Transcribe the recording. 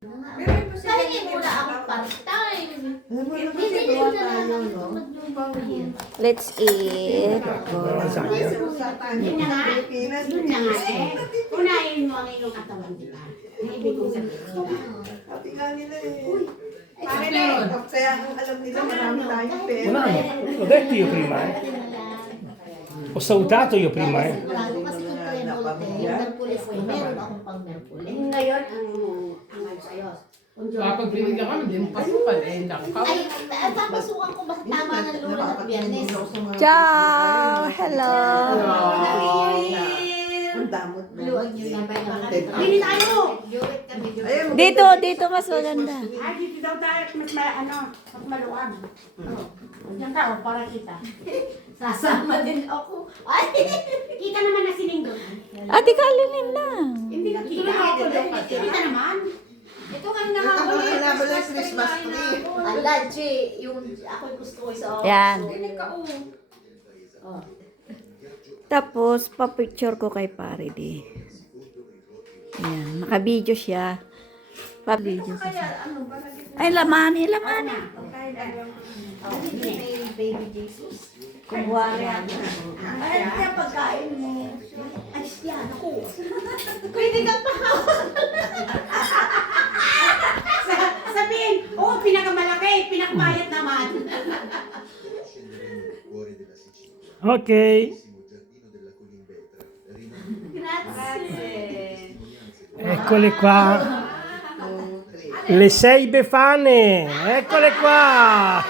Kahit hindi muna ako part-time. Hindi na natin. Let's eat. Yun na nga. Yun na nga eh. Unahin mo ang iyong katawan, di ba? Ang ibig kong sabihin. Sabi nga nila eh. Pare na yun. Kaya ang alam nila marami tayong pera. Un anno, l'ho detto io prima, Ho salutato io prima, Sigurado kasi kung Tremolte, yung Merkulis ko, meron akong pang Merkulis. Ngayon, ang sa'yo. Kapag binigyan kami, hindi mo pasukan. Eh, nakaw. Ay, papasukan ko basta tama ng Lunes at Biyernes. Ciao! Hello! Ang damot mo. Luwag nyo yung Hindi tayo! Juwit kami, juwit. Ayun, Dito mas maganda. Ay, dito daw tayo. Mas maluwag. Diyan ka, para kita. Sasama din ako. Ay! Kita naman na sininggo. Ate Kalinin lang. Hindi ka kita. Kita naman. Ito nga yung Ako nakakulit. hinabol ng Christmas tree. Ala, Che, yung ako gusto ko sa Yan. Oh. Tapos, pa-picture ko kay pare di. Ayan, naka-video siya. Pa-video siya. Ay, lamani. Baby Jesus. Kumuha rin. Ay, kaya pagkain mo. Ay, yan ako. Pwede kang Sabihin, oh, pinakamalaki, pinakamayat naman. Ok, Grazie. eccole qua. Le 6 befane, eccole qua.